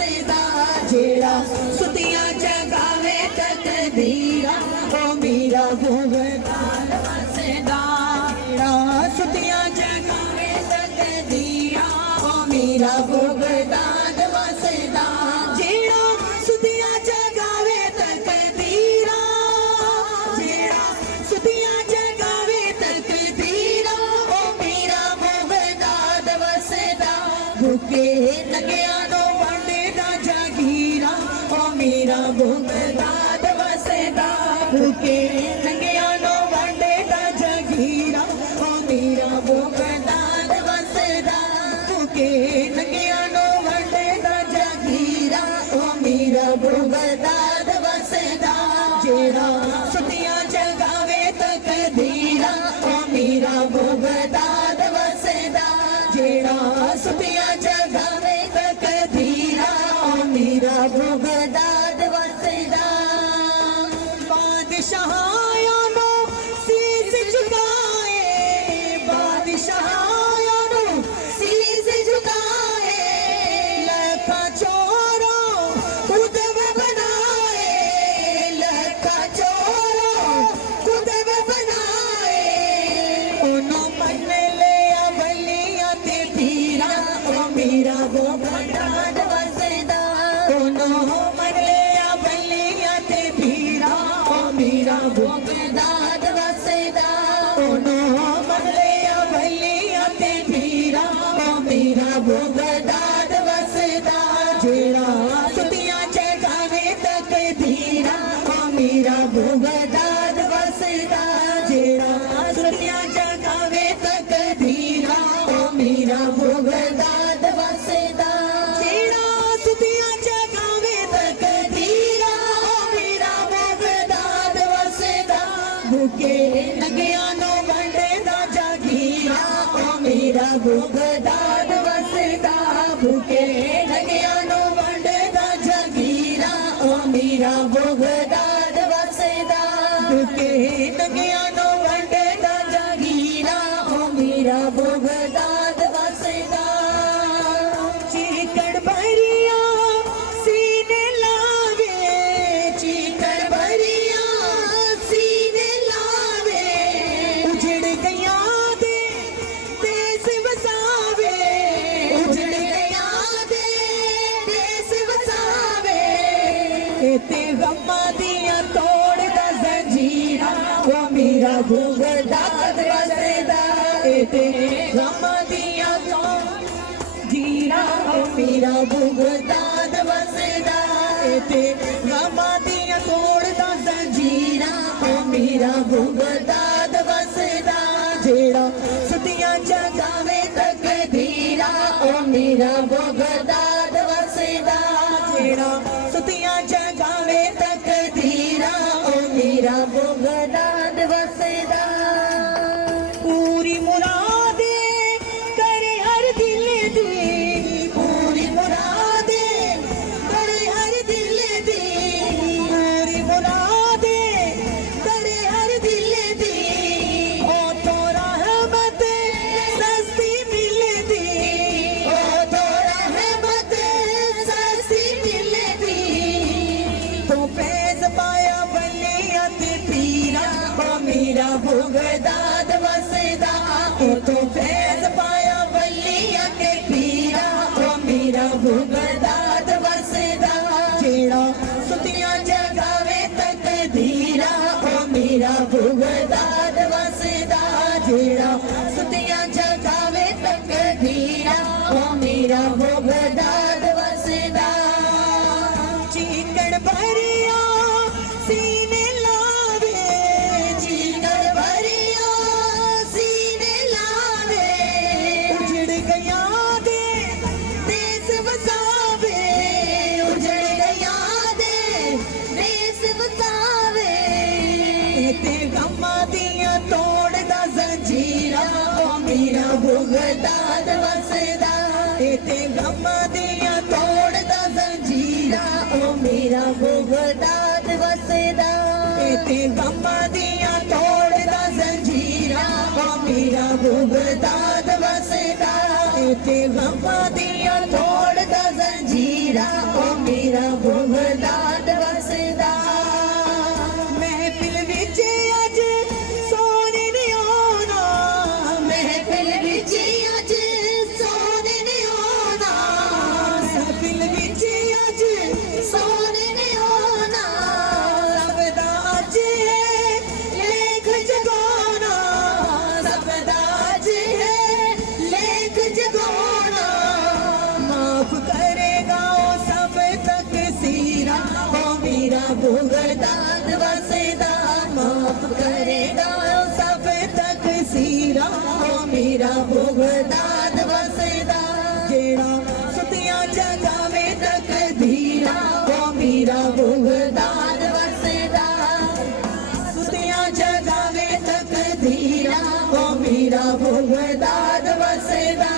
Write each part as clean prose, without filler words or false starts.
जेड़ा सुतियां जगावे तकदीरा ओ मीरा भुगतान वसदा जेड़ा सुतियां जगावे तकदीरा ओ मीरा भुगतान वसदा जेड़ा सुतियां जगावे तकदीरा जेड़ा सुतियां जगावे तकदीरा ओ मीरा भुगतान वसदा भूखे नंगिया मेरा भुगतान वसदा भूखे नंगिया नो वंडे दा जगीरा ओ मेरा भुगतान वसदा भूखे नंगिया नो वंडे दा जगीरा ओ मेरा भुगतान वसदा जेड़ा सुतियां जगावे तकदीरा ओ मेरा भुगतान वसदा जेड़ा सुतियां जगावे तकदीरा ओ मेरा भुगतान मेरा भुगतान वसदा कोनो मन लिया बलिया ते पीरा ओ मेरा भुगतान वसदा कोनो मन लिया बलिया ते पीरा ओ मेरा भुगतान वसदा जेड़ा सुतियां जगावे तकदीरा ओ मेरा भुगतान वसदा जेड़ा सुतियां जगावे तकदीरा ओ मेरा भुगतान भूखे नंगिया नो वंडे दा जगीरा ओ मेरा भुगतान वसदा भूखे नंगिया नो वंडे दा जगीरा ओ मेरा भुगतान वसदा भूखे नंगिया नो वंडे दा जगीरा ओ मेरा भुगतान वसदा चीकड़ भरिया सीने लावे चीकड़ भरिया ते गम्मा दिया तोड़ दा जंजीरा ओ मेरा भुगतान वसदा ते गम्मा दिया तोड़ जीरा ओ मेरा भुगतान वसदा ते गम्मा दिया तोड़ दा जंजीरा ओ मेरा भुगतान वसदा जेड़ा सुतियां जगावे तकदीरा ओ मेरा भुगतान वसदा जेड़ा सुतियां जगावे तकदीरा ओ मेरा भुगतान वसदा पूरी मुरादे करे हर दिल दी पूरी मुरादे करे हर दिल दी पूरी मुरादे करे हर दिल दी ओ तो रहमत सस्ती मिलदी ओ तो रहमत सस्ती मिलदी तो फैज पाया बलिया ते पीरा ओ मेरा भुगतान वसदा ओ तो फैज पाया बलिया ते पीरा ओ मेरा भुगतान वसदा जेड़ा सुतियां जगावे तकदीरा ओ मेरा भुगतान वसदा जेड़ा सुतियां जगावे तकदीरा ओ मेरा भुगतान वसदा चीकड़ भरिया सीने लावे चीकड़ भरिया सीने लावे उजड़ गया दे देश बसावे उजड़ गया दे देश बसावे ते गम्मा दिया तोड़ दा जंजीरा ओ मेरा भुगतान वसदा ते गम्मा दिया तोड़ दा जंजीरा ओ मेरा भुगतान वसदा ते गम्मा दिया तोड़ दा जंजीरा ओ मेरा भुगतान वसदा ते गम्मा दिया तोड़ दा जंजीरा जंजीरा ओ मेरा भुगदाद वसदा महफिल विच अज सोने ने आना महफिल विच अज सोने ने आना महफिल विच अज सोने ने आना सबदा अज है लेख जगाना सबदा अज है लेख जगाना माफ करेगा ओ सब तकसीरा ओ मेरा भुगदाद वसदा माफ करेगा ओ सब तकसीरा ओ मेरा भुगदाद वसदा जेड़ा सुतियां जगावे तकदीरा ओ मेरा भुगदाद वसदा सुतियां जगावे तकदीरा ओ मेरा भुगदाद वसदा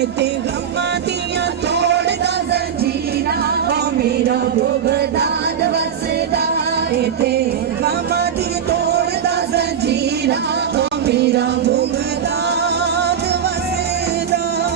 इते गम्मा दियां तोड़दा जंजीरा ओ मेरा भुगदाद वसदा इते गम्मा